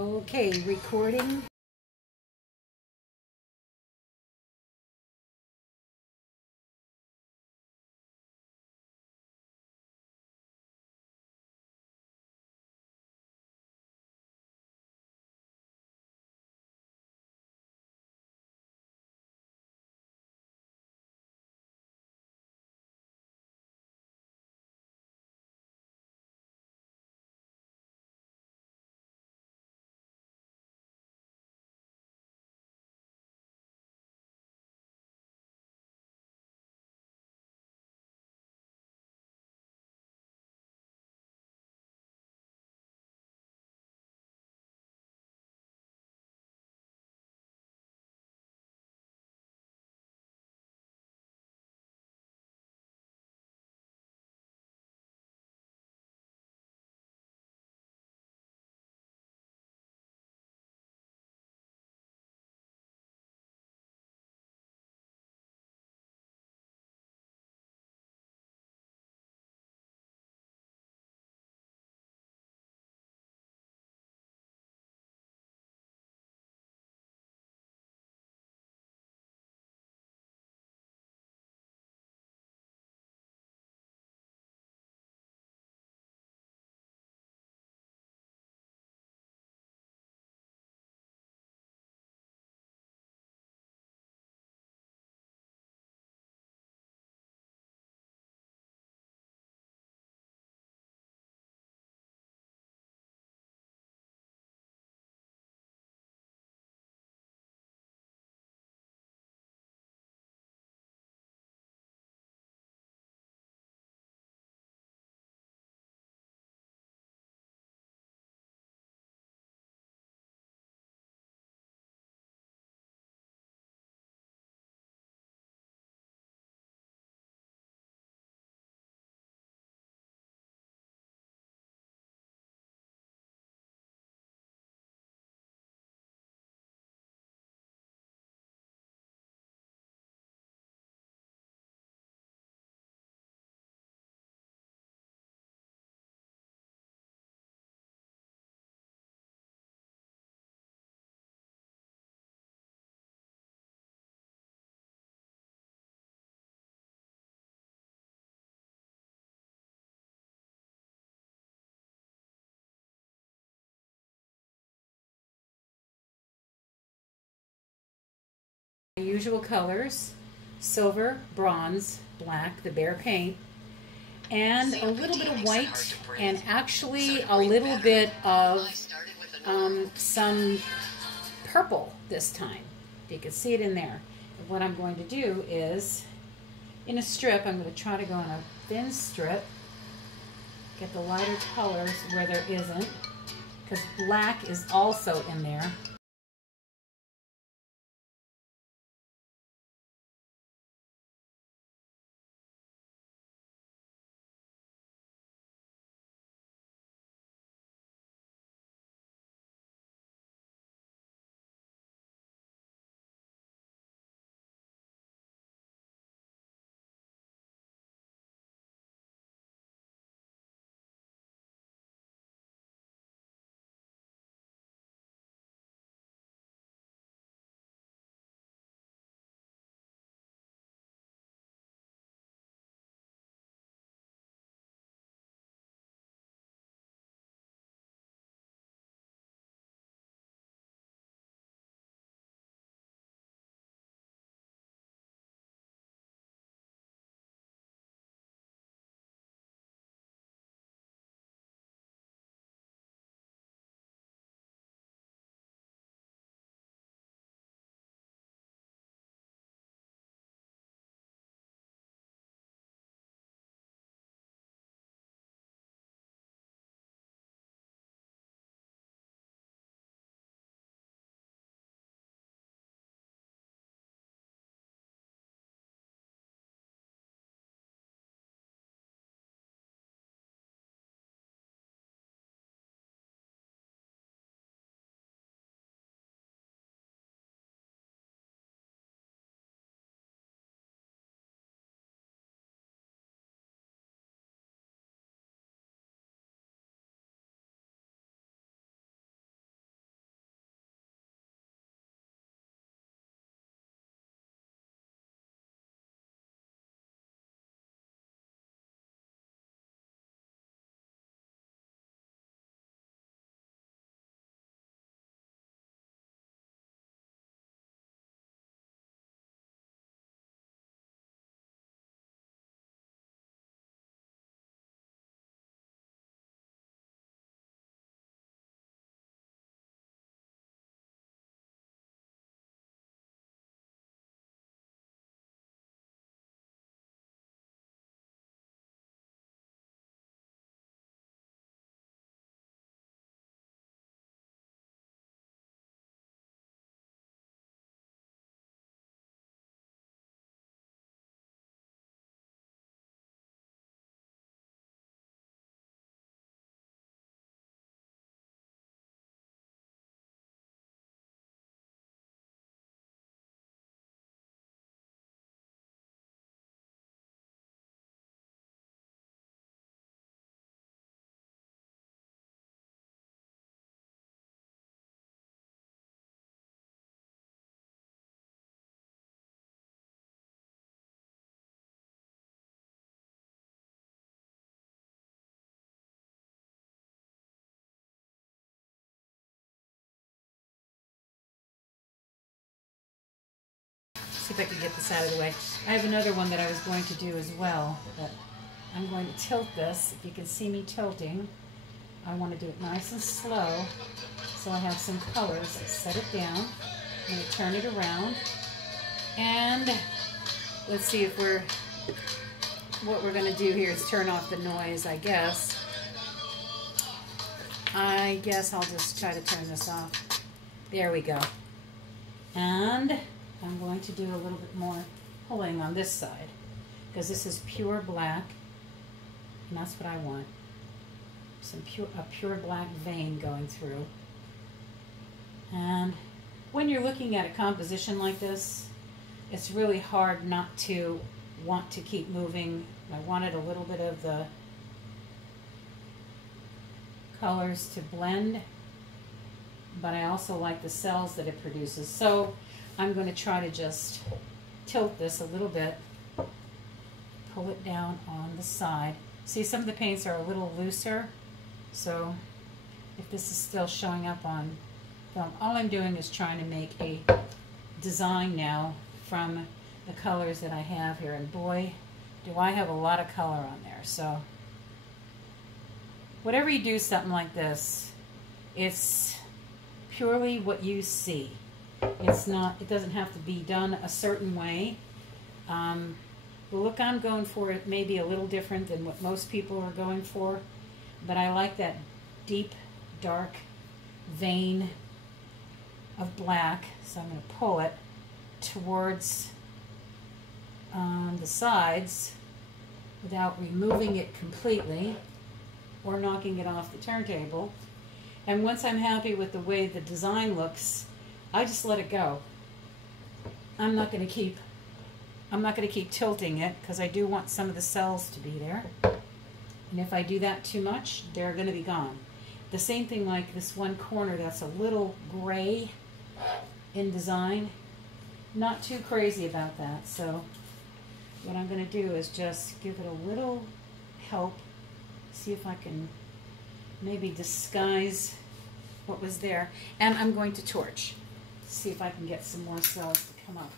Okay, recording. Usual colors: silver, bronze, black, the bare paint, and a little bit of white, and actually a little bit of some purple this time. You can see it in there. And what I'm going to do is, in a strip, I'm going to try to go on a thin strip, get the lighter colors where there isn't, because black is also in there. see if I can get this out of the way. I have another one that I was going to do as well, but I'm going to tilt this. If you can see me tilting, I want to do it nice and slow. So I have some colors. Set it down. I'm going to turn it around. And let's see if what we're going to do here is turn off the noise, I guess. I guess I'll just try to turn this off. There we go. And I'm going to do a little bit more pulling on this side because this is pure black, and that's what I want. A pure black vein going through. And when you're looking at a composition like this, it's really hard not to want to keep moving. I wanted a little bit of the colors to blend, but I also like the cells that it produces. So I'm going to try to just tilt this a little bit, pull it down on the side. See, some of the paints are a little looser, so if this is still showing up on film, all I'm doing is trying to make a design now from the colors that I have here, and boy, do I have a lot of color on there. So whatever you do something like this, it's purely what you see. It's not, it doesn't have to be done a certain way. The look I'm going for, it may be a little different than what most people are going for, but I like that deep, dark vein of black, so I'm going to pull it towards the sides without removing it completely or knocking it off the turntable. And once I'm happy with the way the design looks, I just let it go. I'm not going to keep tilting it because I do want some of the cells to be there. And if I do that too much, they're going to be gone. The same thing like this one corner that's a little gray in design. Not too crazy about that. So what I'm going to do is just give it a little help. See if I can maybe disguise what was there. And I'm going to torch. See if I can get some more cells to come up.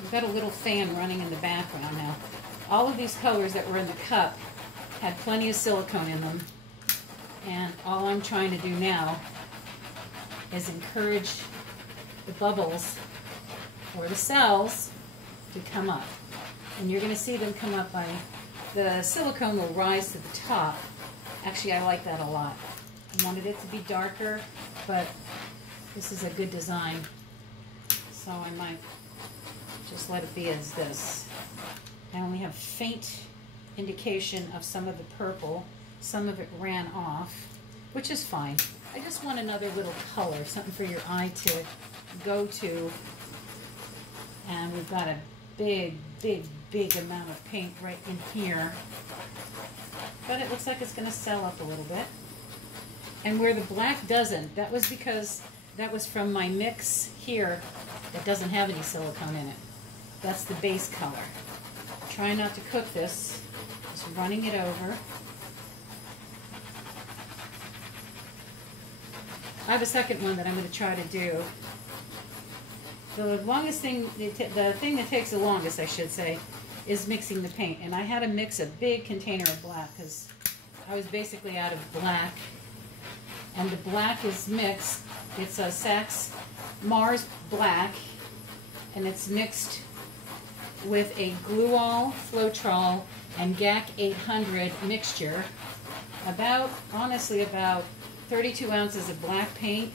We've got a little fan running in the background now. All of these colors that were in the cup had plenty of silicone in them. And all I'm trying to do now is encourage the bubbles or the cells to come up. And you're going to see them come up by, the silicone will rise to the top. Actually, I like that a lot. I wanted it to be darker, but this is a good design. So I might just let it be as this. I only have faint indication of some of the purple. Some of it ran off, which is fine. I just want another little color, something for your eye to go to. And we've got a big, big, big amount of paint right in here. But it looks like it's going to sell up a little bit. And where the black doesn't, that was because that was from my mix here that doesn't have any silicone in it. That's the base color. Try not to cook this, just running it over. I have a second one that I'm going to try to do. The longest thing, the thing that takes the longest, I should say, is mixing the paint. And I had to mix a big container of black because I was basically out of black. And the black is mixed. It's a Saks Mars black, and it's mixed with a Gluol, Floetrol, and GAC 800 mixture. Honestly, about 32 ounces of black paint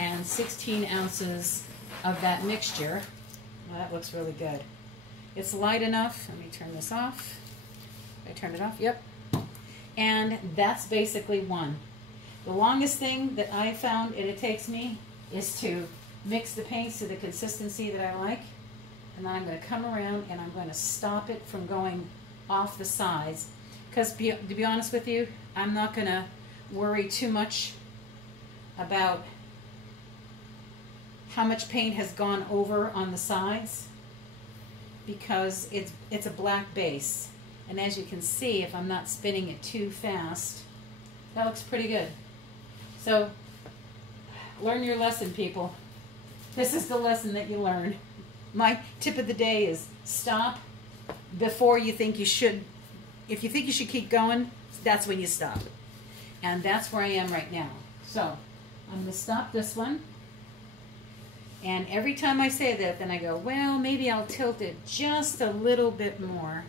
and 16 ounces of that mixture. Well, that looks really good. It's light enough. Let me turn this off. I turned it off? Yep. And that's basically one. The longest thing that I found it takes me is to mix the paints to the consistency that I like. And then I'm going to come around and I'm going to stop it from going off the sides. Because to be honest with you, I'm not going to worry too much about how much paint has gone over on the sides, because it's a black base. And as you can see, if I'm not spinning it too fast, that looks pretty good. So learn your lesson, people. This is the lesson that you learn. My tip of the day is stop before you think you should. If you think you should keep going, that's when you stop. And that's where I am right now. So I'm going to stop this one. And every time I say that, then I go, well, maybe I'll tilt it just a little bit more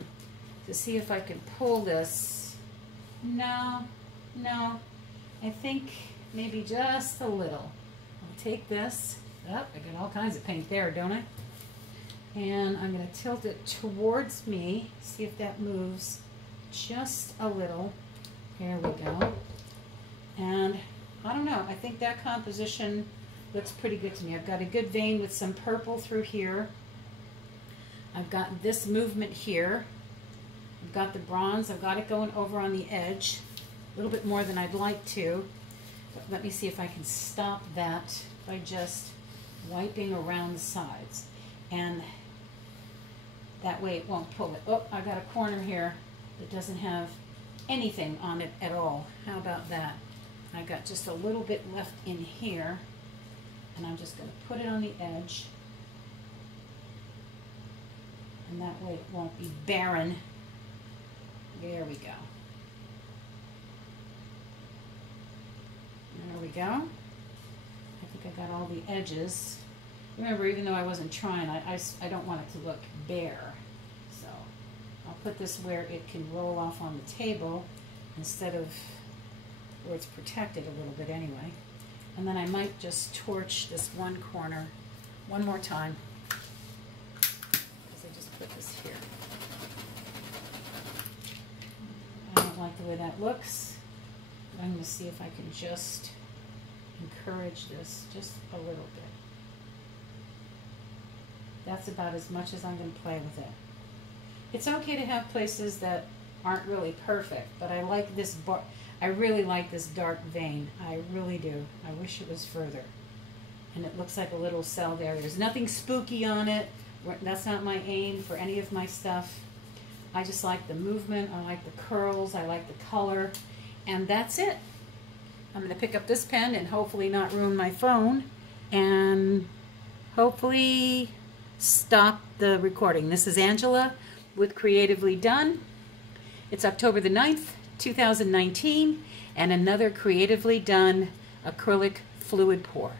to see if I can pull this. No, I think maybe just a little. I'll take this. Oh, I got all kinds of paint there, don't I? And I'm going to tilt it towards me, see if that moves just a little. Here we go. And I don't know, I think that composition looks pretty good to me. I've got a good vein with some purple through here. I've got this movement here. I've got the bronze. I've got it going over on the edge. A little bit more than I'd like to. But let me see if I can stop that by just wiping around the sides. And that way it won't pull it. Oh, I got a corner here that doesn't have anything on it at all. How about that? I've got just a little bit left in here. And I'm just going to put it on the edge. And that way it won't be barren. There we go. There we go. I think I got all the edges. Remember, even though I wasn't trying, I don't want it to look bare. So I'll put this where it can roll off on the table instead of where it's protected a little bit anyway. And then I might just torch this one corner one more time, because I just put this here. I don't like the way that looks. I'm going to see if I can just encourage this just a little bit. That's about as much as I'm going to play with it. It's okay to have places that aren't really perfect, but I like this I really like this dark vein. I really do. I wish it was further. And it looks like a little cell there. There's nothing spooky on it. That's not my aim for any of my stuff. I just like the movement. I like the curls. I like the color. And that's it. I'm going to pick up this pen and hopefully not ruin my phone. And hopefully stop the recording. This is Angela with Creatively Done. It's October the 9th, 2019, and another Creatively Done acrylic fluid pour.